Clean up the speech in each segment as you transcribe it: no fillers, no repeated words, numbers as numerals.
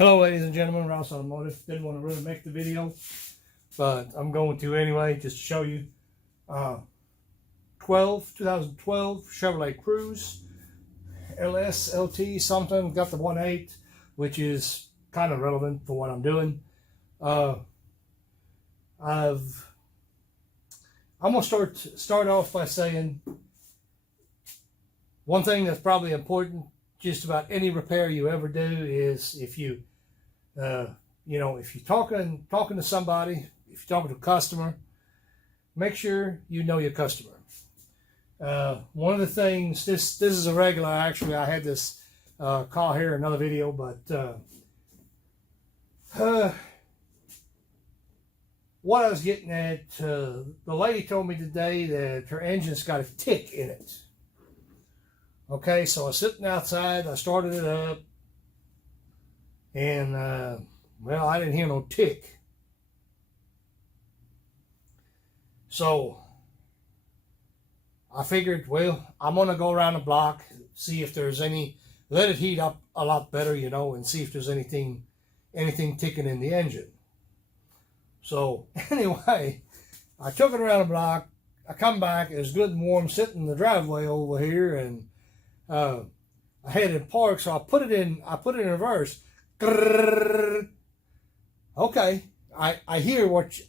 Hello ladies and gentlemen, Ralf Automotive. Didn't want to really make the video, but I'm going to anyway, just to show you 2012 Chevrolet Cruze LS LT something. Got the 1.8, which is kind of relevant for what I'm doing. I'm gonna start off by saying one thing that's probably important just about any repair you ever do is if you if you're talking to somebody, if you're talking to a customer, make sure you know your customer. One of the things, this is a regular, actually I had this car here in another video, but what I was getting at, the lady told me today that her engine's got a tick in it. Okay, so I was sitting outside, I started it up, and well, I didn't hear no tick. So I figured, well, I'm gonna go around the block, see if there's any, let it heat up a lot better, and see if there's anything ticking in the engine. So anyway, I took it around the block, I come back, it was good and warm, sitting in the driveway over here, and I had it parked, so I put it in reverse. Okay, I hear what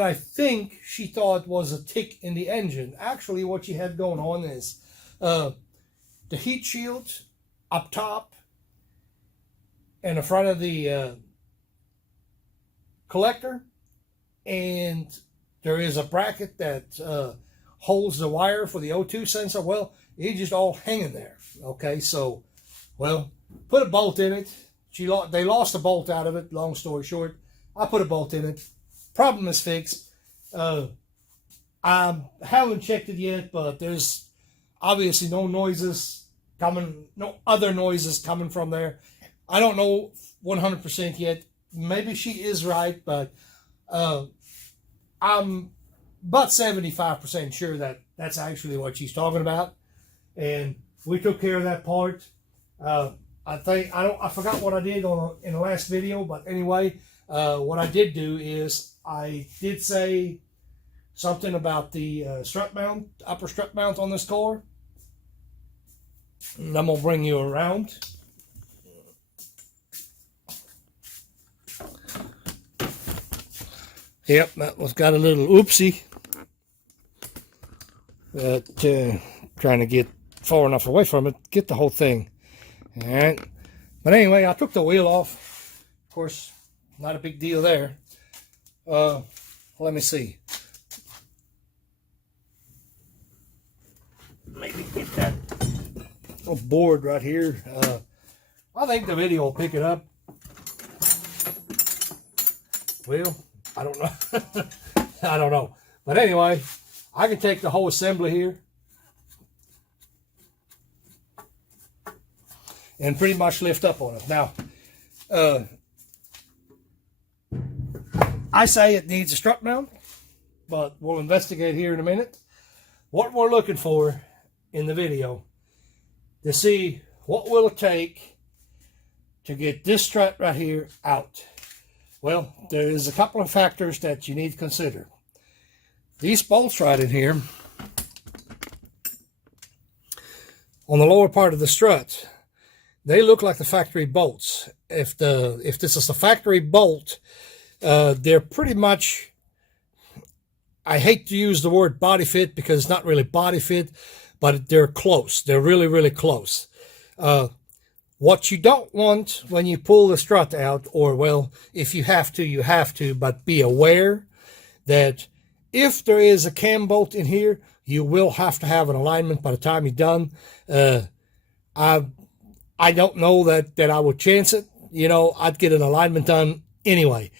I think she thought was a tick in the engine. Actually, what she had going on is the heat shield up top and the front of the collector, and there is a bracket that holds the wire for the O2 sensor. Well, it's just all hanging there. Okay, so, well, put a bolt in it. They lost a bolt out of it. Long story short, I put a bolt in it. Problem is fixed. I haven't checked it yet, but there's obviously no other noises coming from there. I don't know 100% yet. Maybe she is right, but I'm about 75% sure that that's actually what she's talking about. And we took care of that part. I forgot what I did in the last video, but anyway, what I did do is I did say something about the strut mount, upper strut mount on this car. And I'm gonna bring you around. Yep, that one's got a little oopsie. But trying to get far enough away from it, get the whole thing. All right, but anyway, I took the wheel off. Of course, not a big deal there. Let me see. Maybe get that little board right here. I think the video will pick it up. Well, I don't know. I don't know. But anyway, I can take the whole assembly here and pretty much lift up on it. Now, I say it needs a strut mount, but we'll investigate here in a minute. What we're looking for in the video to see what will it take to get this strut right here out. Well, there's a couple of factors that you need to consider. These bolts right in here on the lower part of the strut, they look like the factory bolts. If this is the factory bolt, they're pretty much, I hate to use the word body fit because it's not really body fit, but they're close. They're really, really close. What you don't want when you pull the strut out, or well, if you have to, you have to, but be aware that if there is a cam bolt in here, you will have to have an alignment by the time you're done. I don't know that I would chance it. I'd get an alignment done anyway.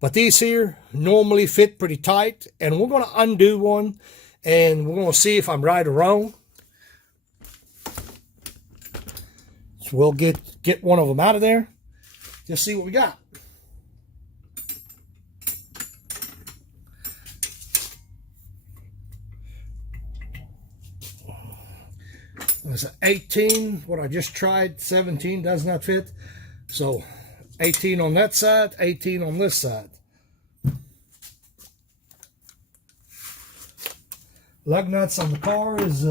But these here normally fit pretty tight, and we're going to undo one, and we're going to see if I'm right or wrong. So we'll get one of them out of there. Just see what we got. It's an 18, what I just tried. 17 does not fit. So 18 on that side, 18 on this side. Lug nuts on the car is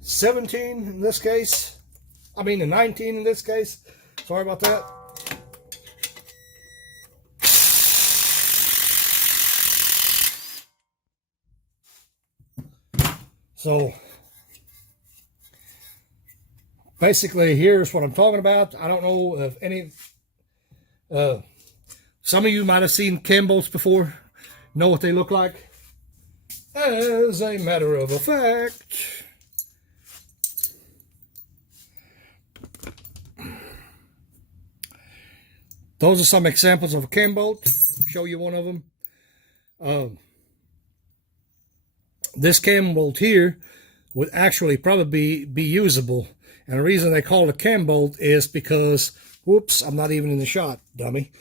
17 in this case. I mean a 19 in this case. Sorry about that. So basically, here's what I'm talking about. I don't know if any, some of you might have seen cam bolts before, know what they look like. As a matter of fact, those are some examples of a cam bolt. I'll show you one of them. This cam bolt here would actually probably be usable. And the reason they call it a cam bolt is because, whoops, I'm not even in the shot, dummy.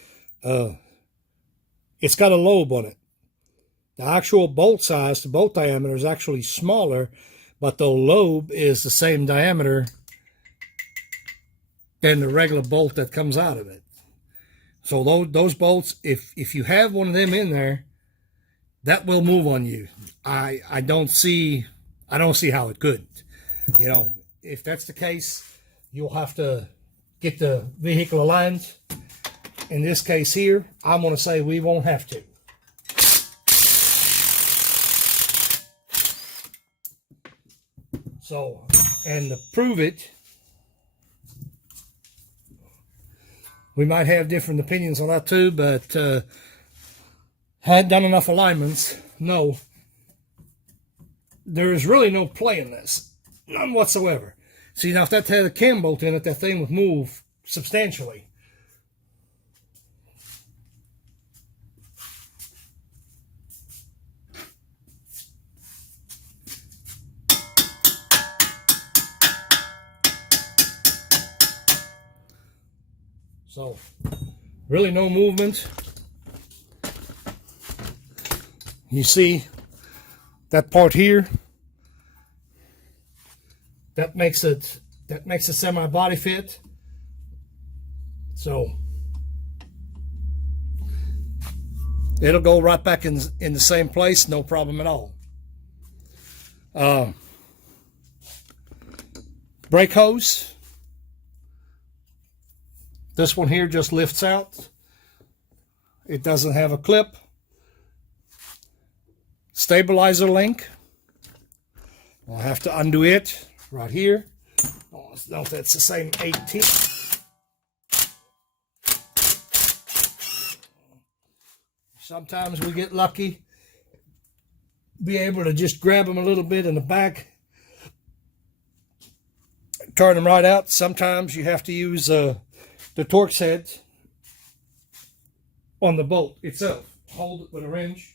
It's got a lobe on it. The actual bolt size, the bolt diameter is actually smaller, but the lobe is the same diameter than the regular bolt that comes out of it. So those bolts, if you have one of them in there, that will move on you. I don't see how it could. You know, if that's the case, you'll have to get the vehicle aligned. In this case here, I'm going to say we won't have to. So, and to prove it, we might have different opinions on that too, but had done enough alignments, no, there is really no play in this, none whatsoever. See, now if that had a cam bolt in it, that thing would move substantially. So, really no movement. You see that part here, that makes it semi body fit. So it'll go right back in the same place, no problem at all. Brake hose. This one here just lifts out. It doesn't have a clip. Stabilizer link. I'll have to undo it right here. Oh, I don't know if that's the same 18. Sometimes we get lucky, be able to just grab them a little bit in the back, turn them right out. Sometimes you have to use the Torx head on the bolt itself. Hold it with a wrench.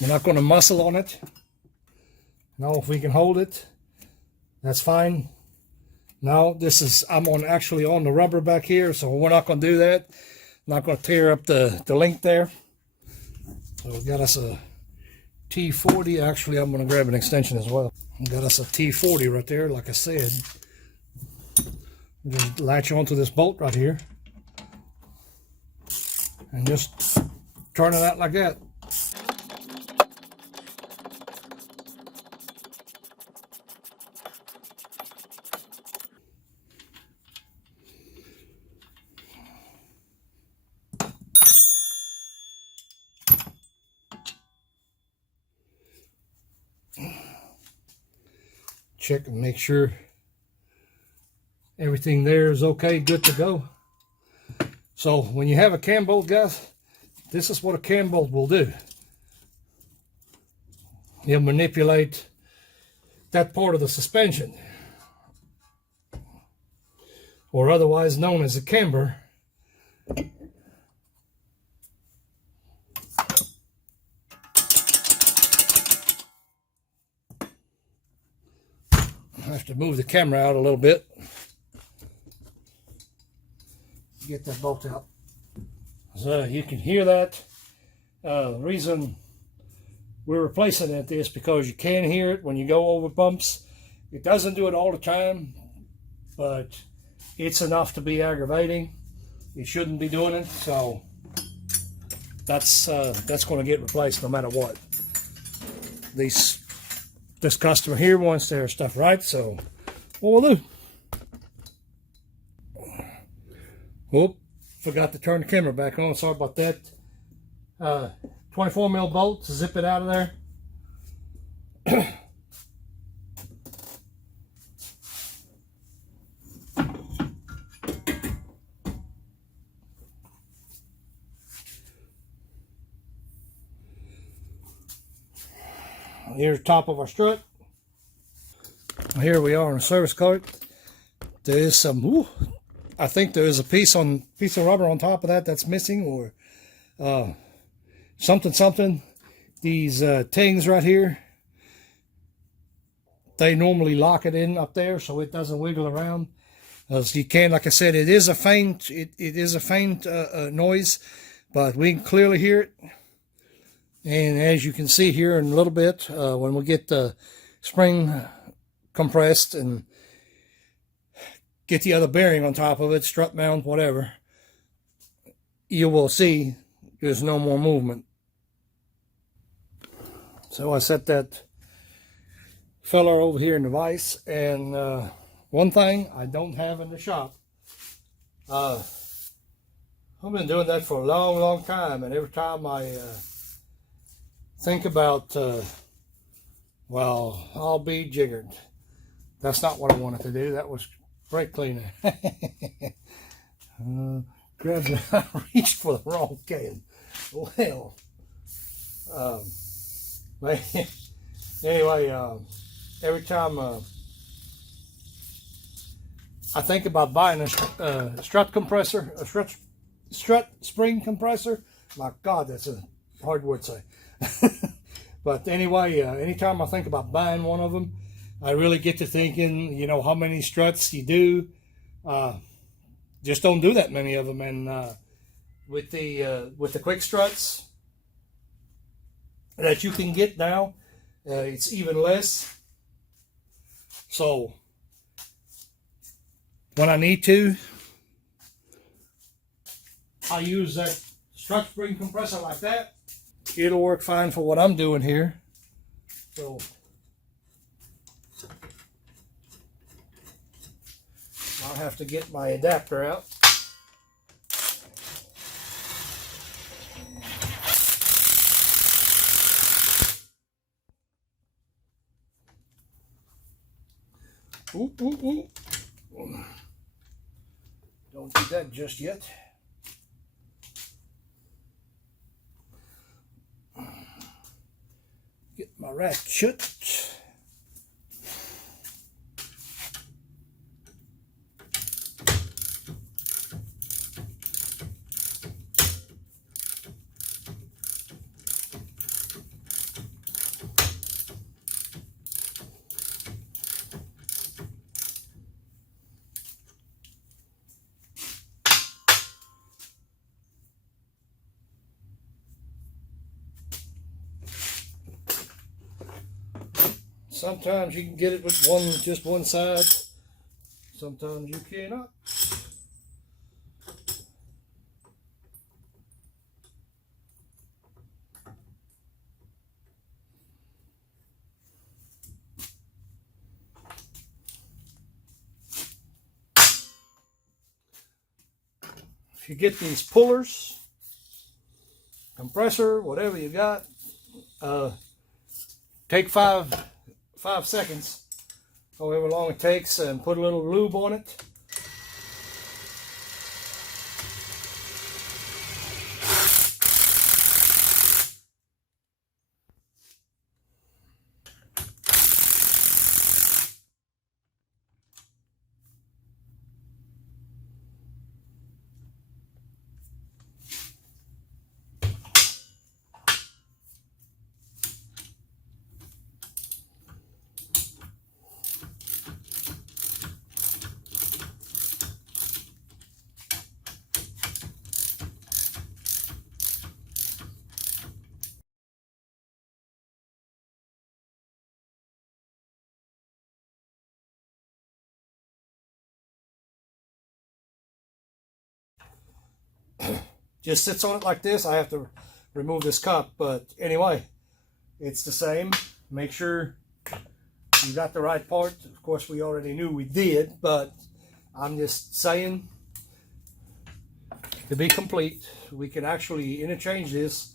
We're not going to muscle on it. No, if we can hold it, that's fine. Now I'm actually on the rubber back here, so we're not going to do that. Not going to tear up the link there. So we got us a T40. Actually, I'm going to grab an extension as well. We got us a T40 right there, like I said. Just latch onto this bolt right here. And just turn it out like that. Check and make sure everything there is okay, good to go. So when you have a cam bolt, guys, this is what a cam bolt will do. You'll manipulate that part of the suspension, or otherwise known as a camber. I have to move the camera out a little bit. get that bolt out. So you can hear that. The reason we're replacing it is because you can hear it when you go over bumps. It doesn't do it all the time, but it's enough to be aggravating. You shouldn't be doing it, so that's going to get replaced no matter what. This customer here wants their stuff right, so what we'll do. Whoop, forgot to turn the camera back on. Sorry about that. 24 mil bolt to zip it out of there. Here's the top of our strut. Here we are on a service cart. There is some, I think there is a piece of rubber on top of that that's missing, or something. These tings right here, they normally lock it in up there so it doesn't wiggle around. As you can, like I said, it is a faint noise, but we can clearly hear it. And as you can see here in a little bit, when we get the spring compressed and get the other bearing on top of it, strut mount, whatever, you will see there's no more movement. So I set that fella over here in the vise, and one thing I don't have in the shop, I've been doing that for a long time, and every time I think about, well, I'll be jiggered. That's not what I wanted to do. That was brake cleaner. Grabbed it, I reached for the wrong can. Well, anyway, every time I think about buying a strut compressor, a strut spring compressor, my God, that's a hard word to say. But anyway, anytime I think about buying one of them, I really get to thinking, you know, how many struts you do. Just don't do that many of them. And with the quick struts that you can get now, it's even less. So when I need to, I use that strut spring compressor like that. It'll work fine for what I'm doing here. So I'll have to get my adapter out. Oop, oop, oop. Don't do that just yet. Get my ratchet. Sometimes you can get it with just one side. Sometimes you cannot. If you get these pullers, compressor, whatever you got, take 5 seconds, however long it takes, and put a little lube on it. just sits on it like this. I have to remove this cup, but anyway, it's the same. Make sure you got the right part. Of course, we already knew we did, but I'm just saying, to be complete, we can actually interchange this.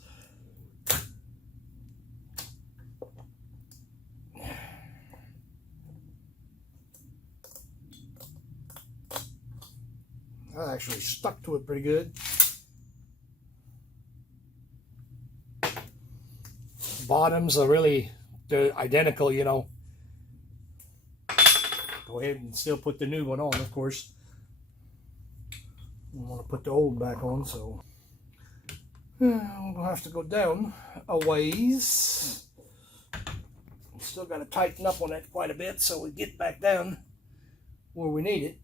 I actually stuck to it pretty good. Bottoms are really, they're identical, you know. Go ahead and still put the new one on, of course. I want to put the old back on, so we'll have to go down a ways. Still got to tighten up on that quite a bit so we get back down where we need it.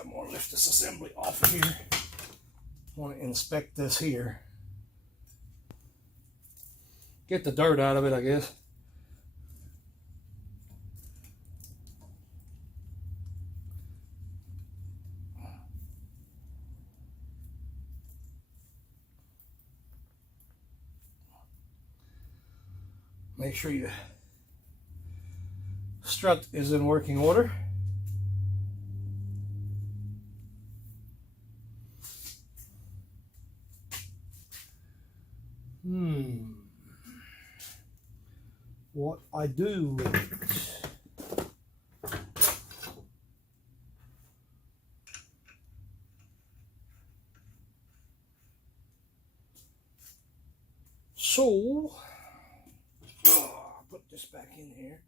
I'm going to lift this assembly off of here. I want to inspect this here. Get the dirt out of it, I guess. Make sure your strut is in working order. What I do with it. So, put this back in here.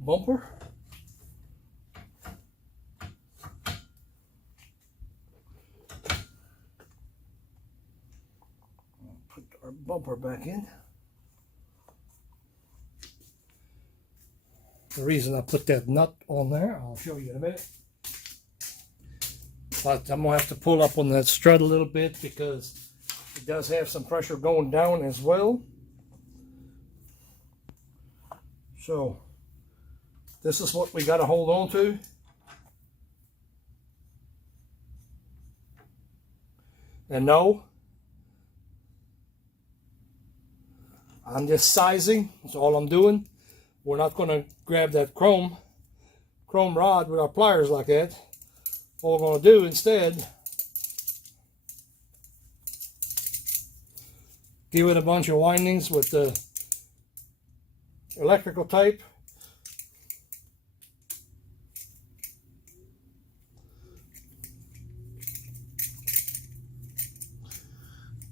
Bumper. Put our bumper back in. The reason I put that nut on there, I'll show you in a minute. But I'm going to have to pull up on that strut a little bit because it does have some pressure going down as well. So this is what we got to hold on to. And no, I'm just sizing. That's all I'm doing. We're not going to grab that chrome rod with our pliers like that. What we're going to do instead, give it a bunch of windings with the electrical tape.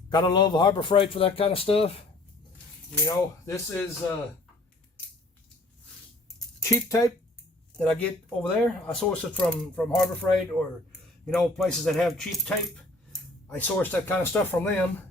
Gotta love Harbor Freight for that kind of stuff. You know, this is cheap tape that I get over there. I source it from Harbor Freight, or, you know, places that have cheap tape. I source that kind of stuff from them.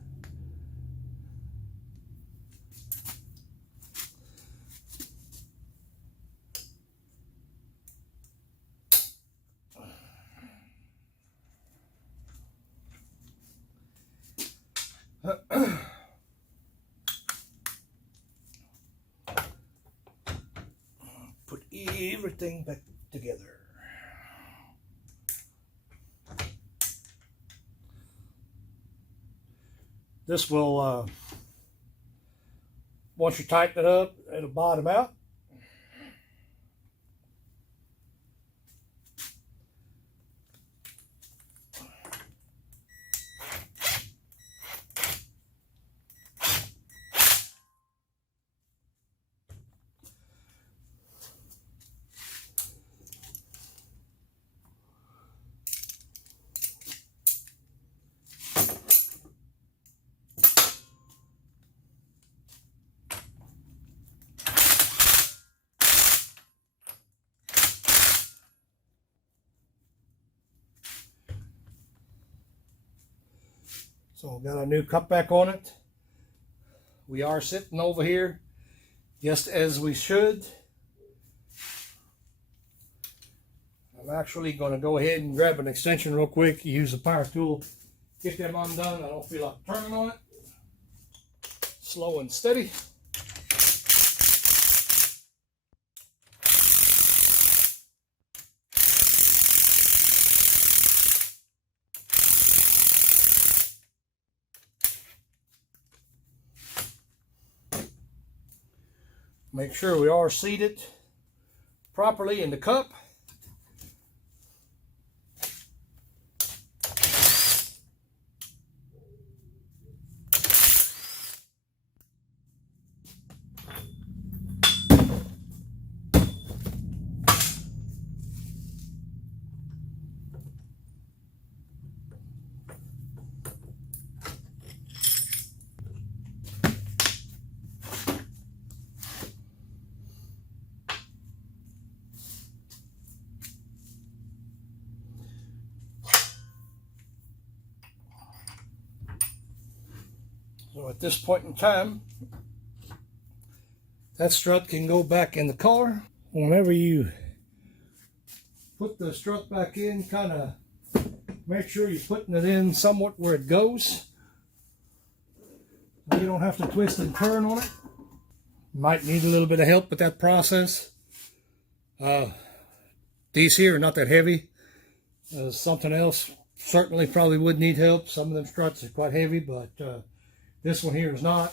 Put everything back together. This will, once you tighten it up, it'll bottom out. So got a new cutback on it. We are sitting over here just as we should. I'm actually going to go ahead and grab an extension real quick, use the power tool, get them undone. I don't feel like turning on it. Slow and steady. Make sure we are seated properly in the cup. So at this point in time, that strut can go back in the car. Whenever you put the strut back in, kind of make sure you're putting it in somewhat where it goes. So you don't have to twist and turn on it. Might need a little bit of help with that process. These here are not that heavy. Something else certainly probably would need help. Some of them struts are quite heavy, but this one here is not.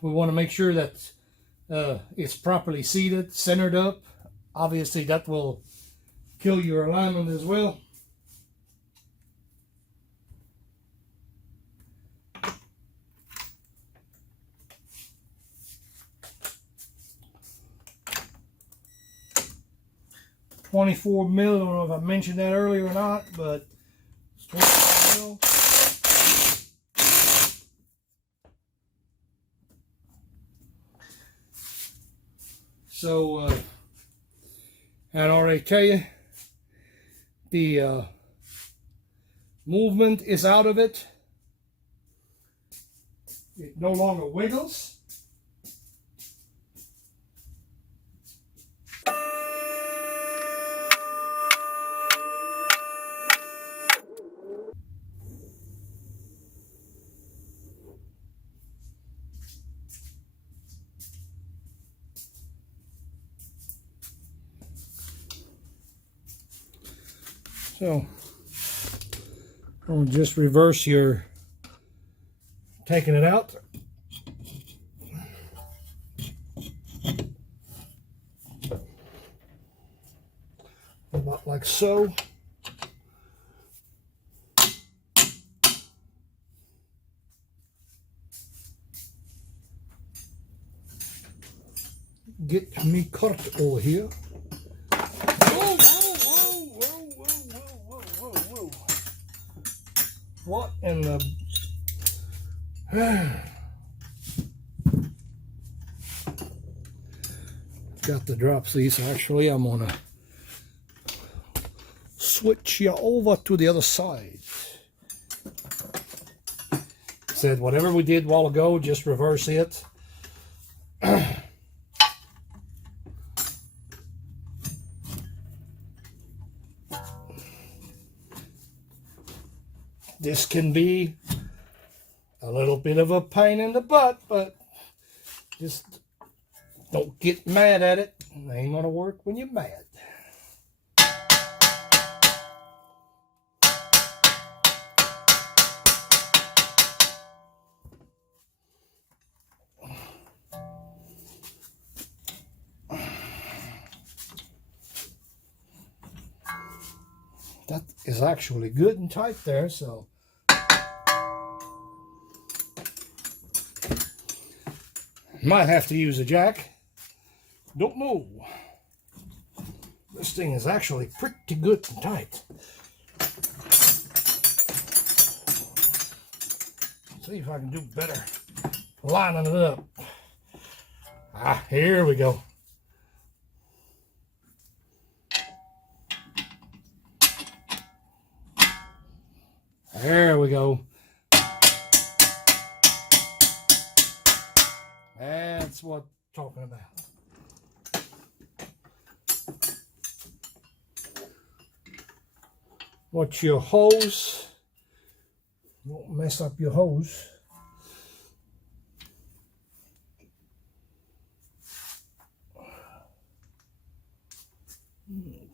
We want to make sure that it's properly seated, centered up. Obviously that will kill your alignment as well. .24 mil. I don't know if I mentioned that earlier or not, but it's 24 mil. So I'd already tell you the movement is out of it. It no longer wiggles. So I'll just reverse your taking it out. About like so. Get me caught over here. What in the... Got the drop seats. Actually, I'm gonna switch you over to the other side. Said whatever we did a while ago, just reverse it. This can be a little bit of a pain in the butt, but just don't get mad at it. It ain't gonna work when you're mad. That is actually good and tight there, so might have to use a jack. Don't know. This thing is actually pretty good and tight. See if I can do better lining it up. Ah, here we go. There we go. That's what I'm talking about. Watch your hose. Don't mess up your hose.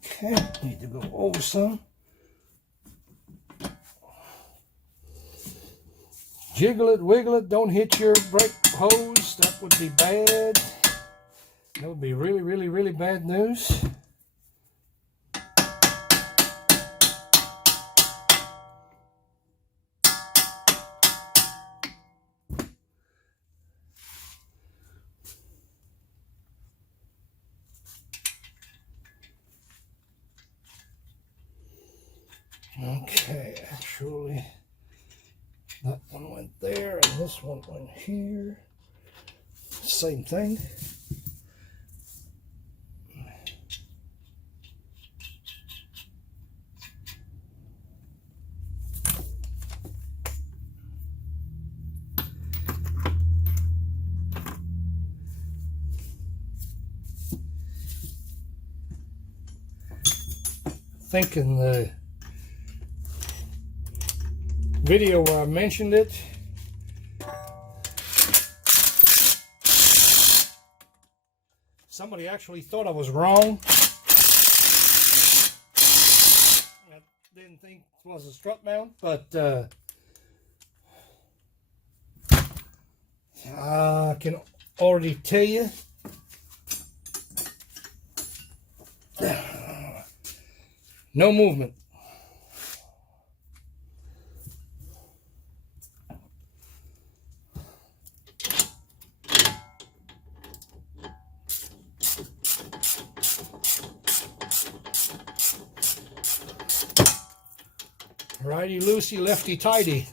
Okay, need to go over some. Jiggle it, wiggle it, don't hit your brake hose. That would be bad. That would be really, really, really bad news. Okay, actually, that one went there and this one went here. Same thing. I think in the video where I mentioned it, somebody actually thought I was wrong. I didn't think it was a strut mount, but I can already tell you no movement. Righty loosey, lefty tighty.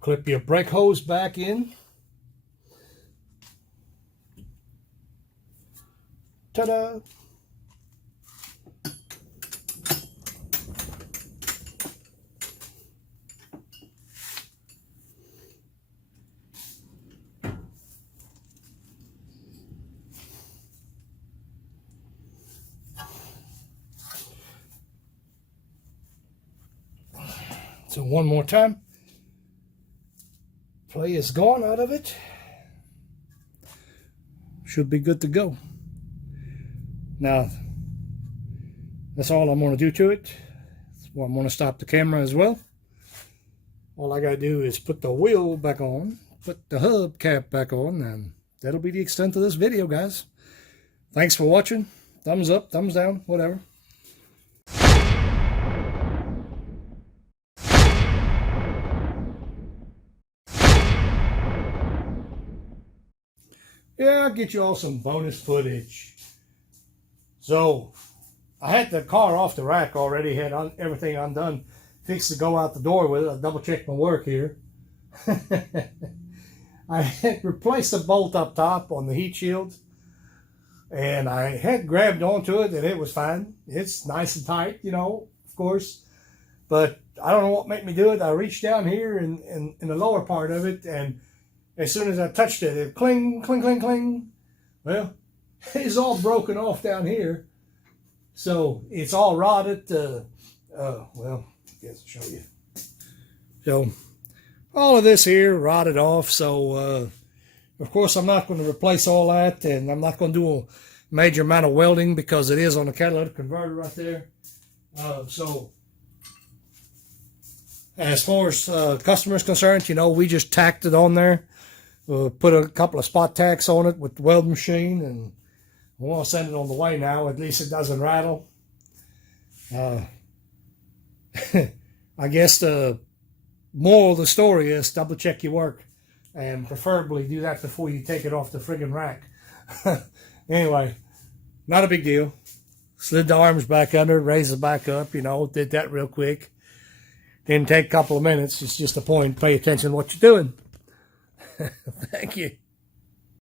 Clip your brake hose back in. Ta-da! So one more time. Play is gone out of it. Should be good to go. Now, that's all I'm going to do to it. Well, I'm going to stop the camera as well. All I got to do is put the wheel back on, put the hub cap back on, and that'll be the extent of this video, guys. Thanks for watching. Thumbs up, thumbs down, whatever. Yeah, I'll get you all some bonus footage. So, I had the car off the rack already, had everything undone, fixed to go out the door with it. I double checked my work here. I had replaced the bolt up top on the heat shield, and I had grabbed onto it, and it was fine. It's nice and tight, you know, of course. But I don't know what made me do it. I reached down here in the lower part of it, and as soon as I touched it, it cling, cling, cling, cling. Well, it's all broken off down here. So it's all rotted. Well, I guess I'll show you. So all of this here rotted off. So, of course, I'm not going to replace all that. And I'm not going to do a major amount of welding because it is on the catalytic converter right there. So as far as customers concerned, you know, we just tacked it on there. Put a couple of spot tacks on it with the weld machine, and we want to send it on the way now. At least it doesn't rattle. I guess the moral of the story is double check your work. And preferably do that before you take it off the friggin' rack. Anyway, not a big deal. Slid the arms back under, raised it back up, you know, did that real quick. Didn't take a couple of minutes. It's just a point. Pay attention to what you're doing. Thank you.